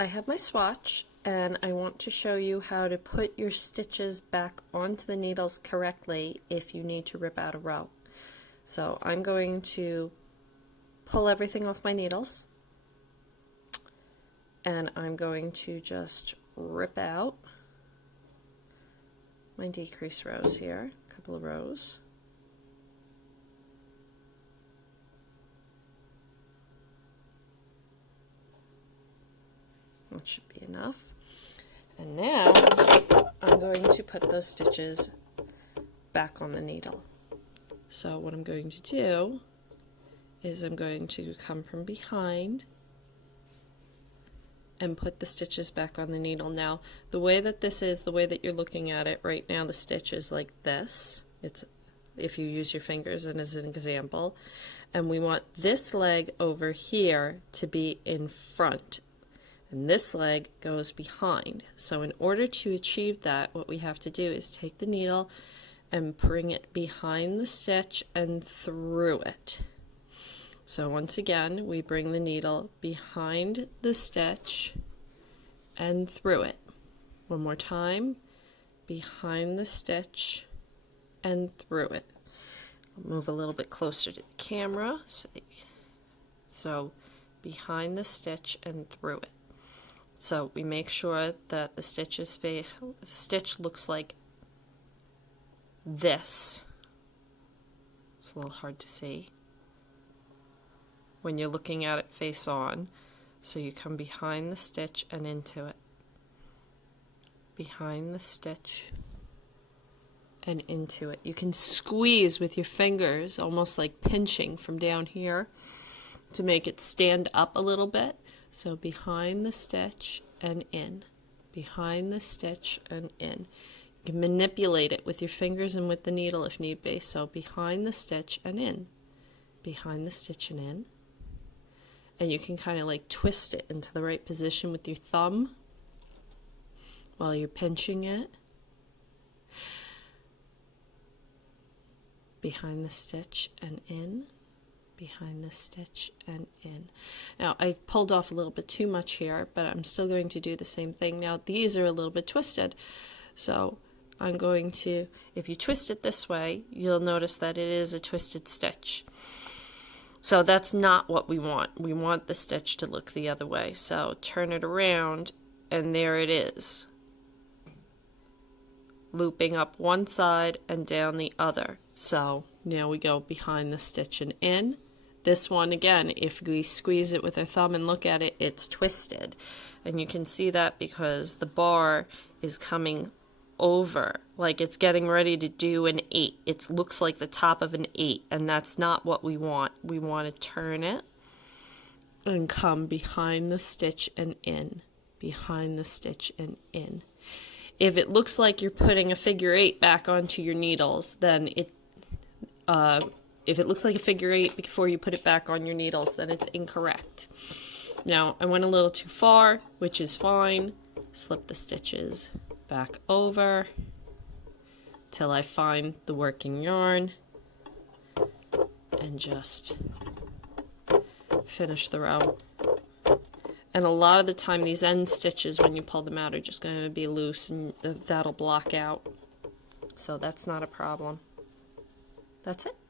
I have my swatch and I want to show you how to put your stitches back onto the needles correctly if you need to rip out a row. So I'm going to pull everything off my needles and I'm going to just rip out my decrease rows here, a couple of rows. That should be enough. And now I'm going to put those stitches back on the needle. So what I'm going to do is I'm going to come from behind and put the stitches back on the needle. Now, the way that this is, the way that you're looking at it right now, the stitch is like this. It's if you use your fingers and as an example. And we want this leg over here to be in front. And this leg goes behind. So in order to achieve that, what we have to do is take the needle and bring it behind the stitch and through it. So once again, we bring the needle behind the stitch and through it. One more time, behind the stitch and through it. I'll move a little bit closer to the camera. So behind the stitch and through it. So we make sure that the stitch looks like this. It's a little hard to see when you're looking at it face on. So you come behind the stitch and into it. Behind the stitch and into it. You can squeeze with your fingers, almost like pinching from down here to make it stand up a little bit. So behind the stitch and in, behind the stitch and in. You can manipulate it with your fingers and with the needle if need be. So behind the stitch and in, behind the stitch and in. And you can kind of like twist it into the right position with your thumb while you're pinching it. Behind the stitch and in. Behind the stitch and in. Now I pulled off a little bit too much here, but I'm still going to do the same thing. Now these are a little bit twisted, so I'm going to, if you twist it this way, you'll notice that it is a twisted stitch. So that's not what we want. We want the stitch to look the other way. So turn it around and there it is, looping up one side and down the other. So now we go behind the stitch and in. This one, again, if we squeeze it with our thumb and look at it, it's twisted. And you can see that because the bar is coming over, like it's getting ready to do an 8. It looks like the top of an 8, and that's not what we want. We want to turn it and come behind the stitch and in, behind the stitch and in. If it looks like you're putting a figure 8 back onto your needles, then if it looks like a figure 8 before you put it back on your needles, then it's incorrect. Now, I went a little too far, which is fine. Slip the stitches back over till I find the working yarn and just finish the row. And a lot of the time these end stitches, when you pull them out, are just going to be loose and that'll block out. So that's not a problem. That's it.